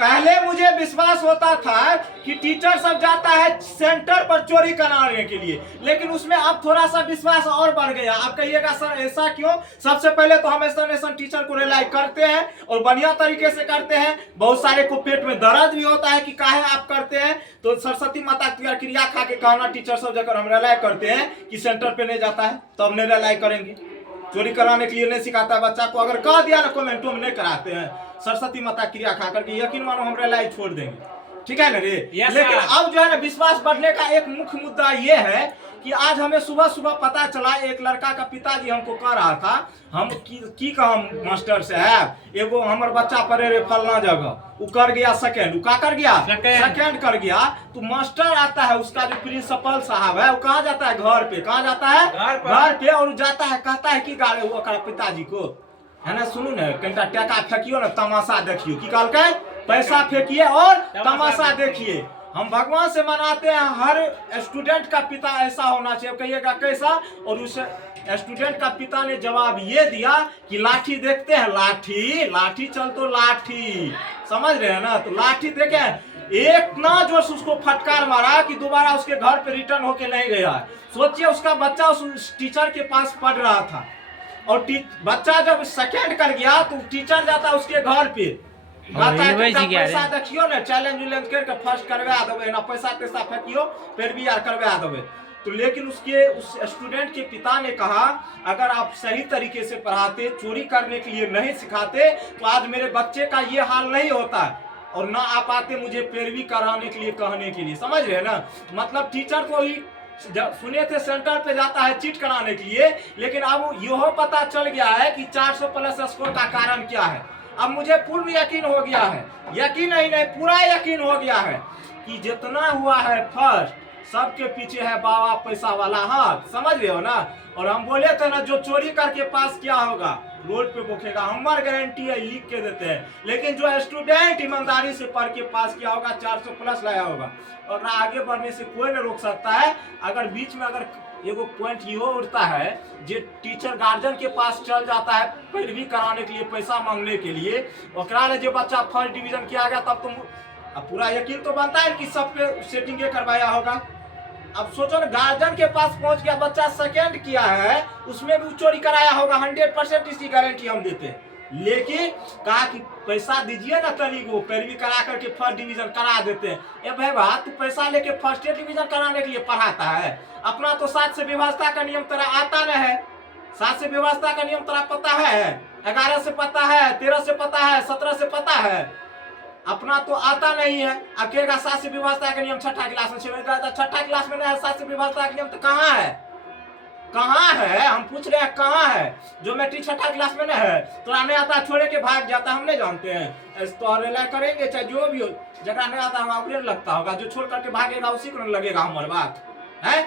पहले मुझे विश्वास होता था कि टीचर सब जाता है सेंटर पर चोरी कराने के लिए, लेकिन उसमें अब थोड़ा सा विश्वास और बढ़ गया। आप कहिएगा सर ऐसा क्यों? सबसे पहले तो हम ऐसा टीचर को रिलाई करते हैं और बढ़िया तरीके से करते हैं। बहुत सारे को पेट में दर्द भी होता है कि काहे आप करते हैं, तो सरस्वती माता की क्रिया खा के कहना टीचर सब जगह हम रिलाई करते हैं कि सेंटर पे नहीं जाता है तो हम नहीं रिलाई करेंगे। चोरी कराने के लिए नहीं सिखाता है बच्चा को, अगर कह दिया ना कमेंटों में नहीं कराते हैं, सरस्वती माता क्रिया खा करके यकीन मानो हम रिलाई छोड़ देंगे। ठीक है ना रे? लेकिन अब जो है ना विश्वास बढ़ने का एक मुख्य मुद्दा ये है कि आज हमें सुबह सुबह पता चला, एक लड़का का पिताजी हमको कह रहा था, हम की कहम मास्टर से है एगो हमारे बच्चा पढ़े रे फलना जगह, वो कर गया सेकंड, वो का कर गया सेकंड कर गया, तो मास्टर आता है उसका जो प्रिंसिपल साहब है वो कहाँ जाता है? घर पे। कहाँ जाता है? घर पे। और जाता है कहता है कि गाड़े वो पिताजी को है ना, सुनू ना कनिटा टका फेंकियो ना, तमाशा देखियो। की कहल पैसा फेंकिए और तमाशा देखिए। हम भगवान से मनाते हैं हर स्टूडेंट का पिता ऐसा होना चाहिए। कहिएगा कैसा? और उस स्टूडेंट का पिता ने जवाब ये दिया कि लाठी देखते हैं, लाठी लाठी चल तो लाठी, समझ रहे हैं ना? तो लाठी देखे, एक ना जोश उसको फटकार मारा कि दोबारा उसके घर पे रिटर्न होके नहीं गया। सोचिए उसका बच्चा उस टीचर के पास पढ़ रहा था और बच्चा जब सेकेंड कर गया तो टीचर जाता उसके घर पे, पैसा देखियो ना, चैलेंज उलेंज करके फर्स्ट करवा देवे ना, पैसा पैसा फेंकियो फिर भी यार करवा देवे। तो लेकिन उस स्टूडेंट के पिता ने कहा अगर आप सही तरीके से पढ़ाते, चोरी करने के लिए नहीं सिखाते तो आज मेरे बच्चे का ये हाल नहीं होता और ना आप आते मुझे पैरवी कराने के लिए, कहने के लिए। समझ रहे ना? मतलब टीचर को ही सुने थे सेंटर पे जाता है चीट कराने के लिए, लेकिन अब यह पता चल गया है कि 400 प्लस स्कोर का कारण क्या है। अब मुझे पूर्ण यकीन हो गया है, यकीन नहीं पूरा यकीन हो गया है कि जितना हुआ है फर्स्ट सबके पीछे है बाबा पैसा वाला हाथ। समझ रहे हो ना? और हम बोले थे ना जो चोरी करके पास किया होगा रोड पे बोखेगा, हमारी गारंटी है, लिख के देते हैं। लेकिन जो स्टूडेंट ईमानदारी से पढ़ के पास किया होगा, 400 प्लस लाया होगा, और ना आगे बढ़ने से कोई नहीं रोक सकता है। अगर बीच में अगर एगो पॉइंट ये उठता है जो टीचर गार्जियन के पास चल जाता है पैरवी कराने के लिए, पैसा मांगने के लिए, और जो बच्चा फर्स्ट डिवीजन किया गया तब तुम पूरा यकीन तो बनता है कि सब पे सेटिंग करवाया होगा। अब सोचो ना गार्जियन के पास पहुंच गया, बच्चा सेकंड किया है, उसमें भी चोरी कराया होगा, 100% इसकी गारंटी हम देते हैं। लेकिन कहा कि पैसा दीजिए ना तनी को, पैरवी करा करके फर्स्ट डिवीजन करा देते हैं। ए भाई तू पैसा लेके फर्स्ट डिवीजन कराने के लिए पढ़ाता है? अपना तो 7 से व्यवस्था का नियम तेरा आता नहीं है। 7 से व्यवस्था का नियम तेरा पता है, 11 से पता है, 13 से पता है, 17 से पता है, अपना तो आता नहीं है। अकेगा 7 से व्यवस्था का नियम छठा क्लास में, छठा क्लास में नहीं है 7 से व्यवस्था का नियम, तो कहाँ है? कहाँ है? हम पूछ रहे हैं कहाँ है? जो मैट्रिक छठा क्लास में नहीं है, तो नहीं आता छोड़े के भाग जाता, हम नहीं जानते हैं। तो रिलाई करेंगे चाहे जो भी हो, जगह नहीं आता हमारे लगता होगा, जो छोड़ करके भागेगा उसी को लगेगा हमारे बात है।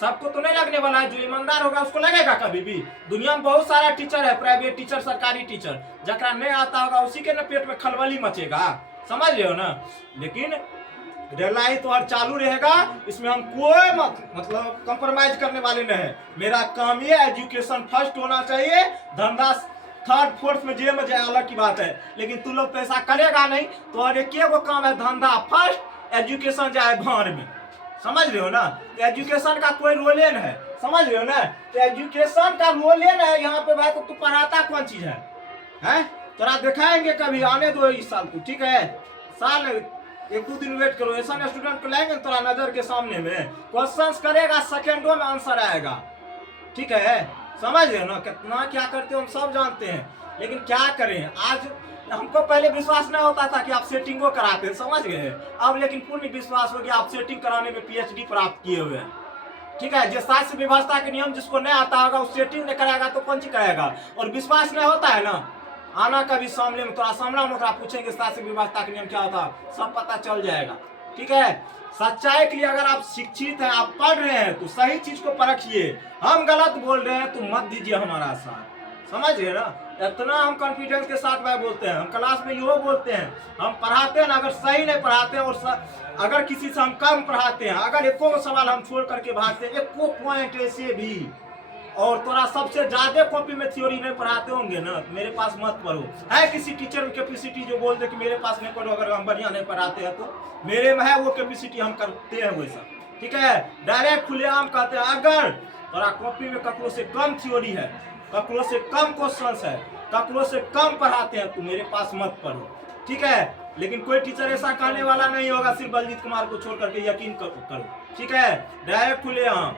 सबको तो नहीं लगने वाला है, जो ईमानदार होगा उसको लगेगा कभी भी। दुनिया में बहुत सारा टीचर है, प्राइवेट टीचर, सरकारी टीचर, जगह नहीं आता होगा उसी के ना पेट में खलबली मचेगा। समझ रहे हो ना? लेकिन रिलाई तो हर चालू रहेगा, इसमें हम कोई मतलब कंप्रोमाइज करने वाले नहीं है। मेरा काम ये एजुकेशन फर्स्ट होना चाहिए, धंधा थर्ड फोर्थ में जे जाए अलग की बात है, लेकिन तू लोग पैसा करेगा नहीं तो और एक काम है, धंधा फर्स्ट, एजुकेशन जाए भार में। समझ रहे हो ना? तो एजुकेशन का कोई रोले नहीं है, समझ रहे हो ना? तो एजुकेशन का रोले नहीं है यहाँ पे भाई। तो तू पढ़ाता कौन चीज है? तोरा दिखाएंगे कभी, आने दो इस साल को, ठीक है? साल 1-2 दिन वेट करो, ऐसा स्टूडेंट को लाएंगे तोरा नजर के सामने में, क्वेश्चंस करेगा, सेकंडों में आंसर आएगा, ठीक है? समझ रहे हो ना? कितना क्या करते हो हम सब जानते हैं, लेकिन क्या करें। आज हमको पहले विश्वास नहीं होता था कि आप सेटिंगो कराते हैं, समझ गए? अब लेकिन पूर्ण विश्वास हो गया, आप सेटिंग कराने में PhD प्राप्त किए हुए हैं, ठीक है? जो 7 से व्यवस्था के नियम जिसको नहीं आता होगा उस सेटिंग नहीं कराएगा तो कौन सी कराएगा? और विश्वास नहीं होता है ना, आना कभी सामने में, थोड़ा सामना में पूछेंगे 7 से व्यवस्था के नियम क्या होता, सब पता चल जाएगा, ठीक है? सच्चाई के लिए अगर आप शिक्षित हैं, आप पढ़ रहे हैं तो सही चीज को परखिए। हम गलत बोल रहे हैं तो मत दीजिए हमारा साथ, समझ रहे ना? इतना हम कॉन्फिडेंस के साथ भाई बोलते हैं, हम क्लास में यो बोलते हैं, हम पढ़ाते हैं ना, अगर सही नहीं पढ़ाते हैं और अगर किसी से हम कम पढ़ाते हैं, अगर एको सवाल हम छोड़ करके भागते हैं, एको पॉइंट ऐसे भी और तोरा सबसे ज्यादा कॉपी में थ्योरी नहीं पढ़ाते होंगे ना, मेरे पास मत पढ़ो। है किसी टीचर की कैपेसिटी जो बोल दे कि मेरे पास नहीं पढ़ो, अगर हम बढ़िया नहीं पढ़ाते हैं तो मेरे में है वो कैपेसिटी, हम करते हैं वैसा। ठीक है, डायरेक्ट खुलेआम कहते हैं अगर तोरा कॉपी में ककरो से कम थ्योरी है, ककरो से कम क्वेश्चन है, ककरो से कम पढ़ाते हैं, तो मेरे पास मत पढ़ो। ठीक है, लेकिन कोई टीचर ऐसा कहने वाला नहीं होगा सिर्फ बलजीत कुमार को छोड़ करके, यकीन करो। ठीक है, डायरेक्ट खुलेआम।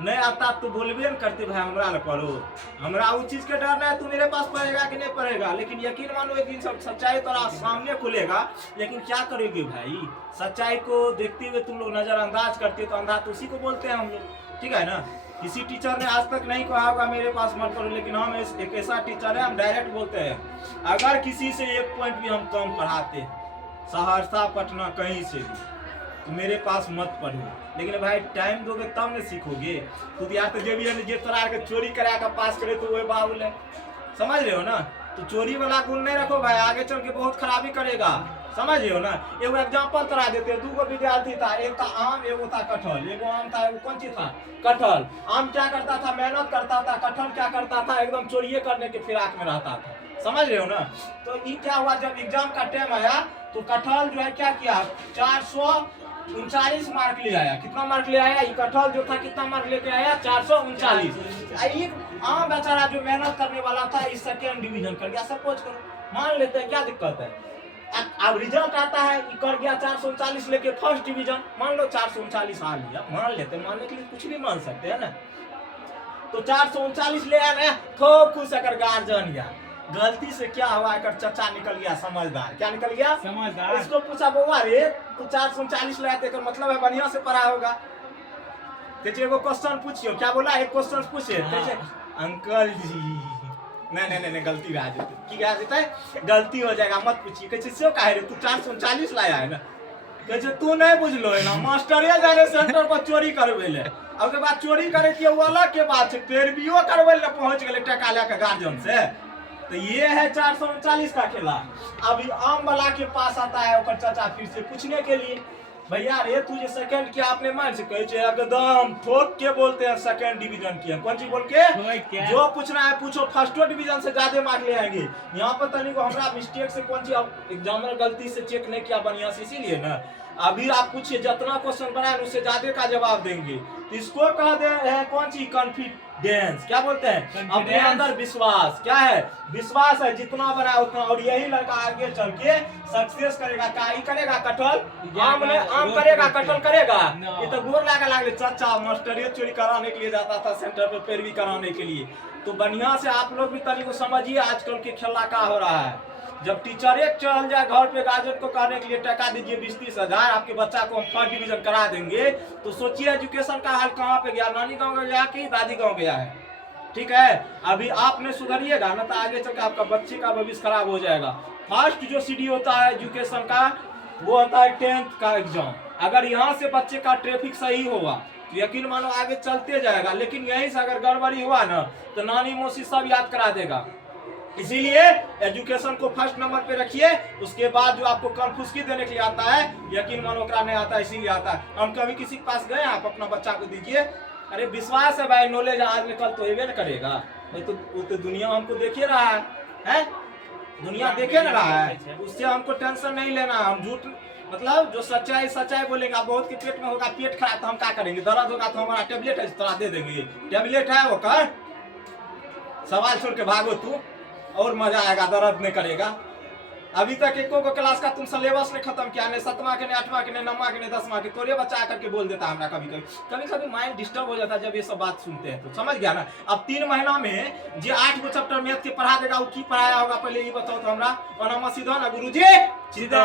नहीं आता तो बोलबे न करते भाई हमरा न पढ़ो, हमरा उस चीज के डर है, तू मेरे पास पढ़ेगा कि नहीं पढ़ेगा। लेकिन यकीन मानो एक दिन सच्चाई तो सामने खुलेगा, लेकिन क्या करोगे भाई, सच्चाई को देखते हुए तुम लोग नजरअंदाज करते तो अंधा तो उसी को बोलते हैं हम लोग। ठीक है ना, किसी टीचर ने आज तक नहीं कहा होगा मेरे पास मत पढ़ो, लेकिन हम एक ऐसा टीचर है, हम डायरेक्ट बोलते हैं अगर किसी से एक पॉइंट भी हम कम पढ़ाते हैं, सहरसा पटना कहीं से भी, तो मेरे पास मत पढ़ो। लेकिन भाई टाइम दोगे तब न सीखोगे। तो यार तो जो भी है जे तोरा के चोरी करा के पास करे तो वही बाबुल है, समझ रहे हो ना। तो चोरी वाला गुण नहीं रखो भाई, आगे चल के बहुत खराबी करेगा, समझ रहे हो ना। एगो एग्जाम्पल तोरा देते हैं, 2 विद्यार्थी था, एक था आम एगो था कटहल। एगो आम था, एगो कौन चीज था, कटहल। आम क्या करता था, मेहनत करता था, कटहल क्या करता था, एकदम चोरिये करने के फिराक में रहता था, समझ रहे हो ना। तो ये क्या हुआ, जब एग्जाम का टाइम आया तो कटहल जो है क्या किया, 439 मार्क ले आया। कितना मार्क ले आया, ये कटहल जो था कितना मार्क लेके आया, 439। आम बेचारा जो मेहनत करने वाला था, इस सेकेंड डिवीजन कर गया। सपोज करो, मान लेते हैं, क्या दिक्कत है। अब रिजल्ट आता है, कर गया 439 लेके फर्स्ट डिवीजन, मान लो 439 आ लिया, मान लेते, मानने के लिए कुछ भी मान सकते हैं ना। तो 439 ले आया ना, खूब खुश अगर गार्जियन गया, गलती से क्या हुआ, अगर चचा निकल गया समझदार। क्या निकल गया, समझदार। इसको पूछा बउआ रे तू 439 लाया, तेकर मतलब है बढ़िया से पढ़ा होगा। तेरे एगो क्वेश्चन पूछियो, क्या बोला, एक क्वेश्चन पूछे, अंकल जी नहीं गलती आ जाती, क्या है गलती हो जाएगा, मत पूछिए। कैसे से कहे रे तू 439 लाया है ना, कैसे तू नहीं बुझलो है ना, मास्टर जाने सेंटर पर चोरी करवे ले, अब के बाद चोरी करे के वो अलग के बात है, पैरवियो करवे ले पहुंच गए टका लेके गार्जियन से। तो ये है 439 का खेला। अभी आम वाला के पास आता है और चाचा फिर से पूछने के लिए, भैया रे तुझे सेकंड किया, आपने मान से कहे एकदम ठोक के बोलते हैं सेकंड डिवीजन किया। कौन चीज बोल के, जो पूछना है पूछो, फर्स्ट डिवीजन से ज्यादा मार्क ले आएंगे। यहाँ पर तनी को हमरा मिस्टेक से कौन चीज एग्जामिनर गलती से चेक नहीं किया बढ़िया से, इसीलिए ना अभी आप पूछिए जितना क्वेश्चन बनाए उससे ज्यादा का जवाब देंगे। तो इसको कह दे है कौन चीज, कॉन्फिडेंस। क्या बोलते हैं, अपने अंदर विश्वास। क्या है, विश्वास है, जितना बना उतना। और यही लड़का आगे चल के सक्सेस करेगा। क्या ही करेगा, कटहल आम करेगा, कटहल करेगा। ये तो गोर लगा लागले चाचा मास्टरिया चोरी कराने के लिए जाता था सेंटर पे, पैरवी कराने के लिए। तो बढ़िया से आप लोग भी तनी को समझिए आजकल के खेला का हो रहा है। जब टीचर एक चल जाए घर पे गार्जियन को कहने के लिए टका दीजिए 20-30 हजार, आपके बच्चा को हम फर्स्ट डिवीजन करा देंगे, तो सोचिए एजुकेशन का हाल कहाँ पे गया, नानी गांव गया कि दादी गांव गया है। ठीक है, अभी आपने सुधरिएगा ना तो आगे चलकर आपका बच्चे का भविष्य खराब हो जाएगा। फर्स्ट जो सीढ़ी होता है एजुकेशन का, वो होता है 10th का एग्जाम। अगर यहाँ से बच्चे का ट्रैफिक सही होगा तो यकीन मानो आगे चलते जाएगा। लेकिन यहीं से अगर गड़बड़ी हुआ ना तो नानी मौसी सब याद करा देगा। इसीलिए एजुकेशन को फर्स्ट नंबर पे रखिए। उसके बाद जो आपको कंफ्यूज देने के लिए आता है, यकीन मानो करा नहीं आता, इसीलिए आता है। हम कभी किसी के पास गए, आप अपना बच्चा को दीजिए, अरे विश्वास है भाई नॉलेज आज निकल तो ये करेगा। तो दुनिया हमको देखे रहा है, दुनिया देखे ना रहा है, उससे हमको टेंशन नहीं लेना। हम झूठ मतलब जो सच्चाई बोलेंगे। आप बहुत के पेट में होगा, पेट खराब, तो हम क्या करेंगे, दर्द होगा तो हमारा टेबलेट है, इस तरह दे देंगे। टेबलेट है वो कर, सवाल छोड़ के भागो तू, और मजा आएगा, दर्द नहीं करेगा। अभी तक एको को क्लास का तुम सिलेबस ने खत्म किया, नहीं 7वां के, नहीं 8वां के, नहीं 9वां के, नहीं 10वां के। तोरे बच्चा आकर के बोल देता है हमरा, कभी माइंड डिस्टर्ब हो जाता है जब ये सब बात सुनते हैं। तो समझ गया ना। अब 3 महीना में जो 8 गो चैप्टर मैथ के पढ़ा देगा, वो की पढ़ाया होगा पहले ये बताओ तो हमरा। और हम सीधा ना गुरुजी सीधा।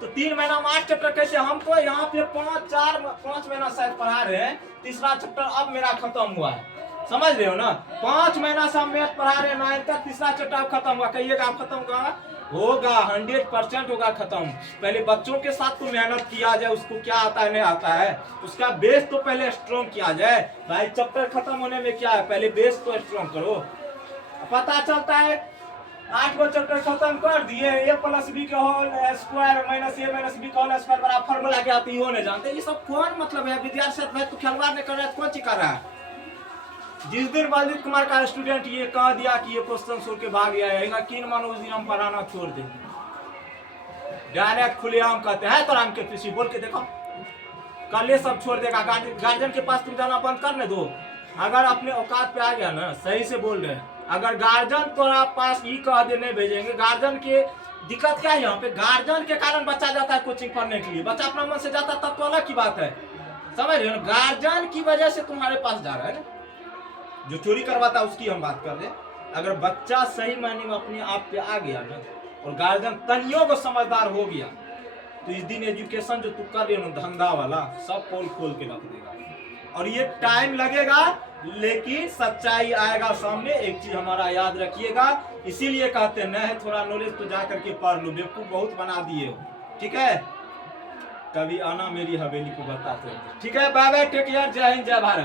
तो 3 महीना में 8 चैप्टर कैसे, हम तो यहाँ पे 5 महीना शायद पढ़ा रहे हैं, तीसरा चैप्टर अब मेरा खत्म हुआ है, समझ रहे हो ना। 5 महीना से हम मैथ पढ़ा रहे हैं 9 तक, तीसरा चैप्टर खत्म हुआ। कहिएगा आप खत्म होगा 100% होगा खत्म। पहले बच्चों के साथ तो मेहनत किया जाए, उसको क्या आता है नहीं आता है, उसका बेस तो पहले स्ट्रॉन्ग किया जाए। भाई चैप्टर खत्म होने में क्या है, पहले बेस तो स्ट्रॉन्ग करो। पता चलता है 8 गो चैप्टर खत्म कर दिए, a+b का whole square minus a minus b का होल स्क्वायर बराबर फार्मूला क्या होती है वो नहीं जानते। ये सब कौन मतलब है, विद्यार्थी भाई तू खिलवाड़ नहीं कर रहा है, कौन सी कर रहा है। जिस दिन बलजीत कुमार का स्टूडेंट ये कह दिया कि ये क्वेश्चन छोड़ के भाग गया है, यकीन मानो उस दिन हम पढ़ाना छोड़ देंगे। डायरेक्ट खुलेआम कहते हैं तो राम के पीछे बोल के देखो, कल ये सब छोड़ देगा। गार्जियन के पास तुम जाना बंद करने दो। अगर अपने औकात पे आ गया ना, सही से बोल रहे हैं, अगर गार्जियन तुम्हारा पास ये कह दे नहीं भेजेंगे, गार्जियन के दिक्कत क्या है यहाँ पे, गार्जियन के कारण बच्चा जाता है कोचिंग पढ़ने के लिए, बच्चा अपना मन से जाता तब तो अलग की बात है, समझ रहे हो। गार्जियन की वजह से तुम्हारे पास जा रहा है ना, जो चोरी करवाता है उसकी हम बात कर रहे हैं। अगर बच्चा सही मायने में अपने आप पे आ गया ना, और गार्जियन तनियों को समझदार हो गया, तो इस दिन एजुकेशन जो तू कर रहे हो ना धंधा वाला, सब पोल खोल के रख देगा। और ये टाइम लगेगा, लेकिन सच्चाई आएगा सामने। एक चीज हमारा याद रखिएगा, इसीलिए कहते हैं न है थोड़ा नॉलेज तो जा करके पढ़ लो, बेवकूफ बहुत बना दिए हो, ठीक है। कभी आना मेरी हवेली को बताते हैं, ठीक है। बाय बाय, टेक केयर, जय हिंद, जय भारत।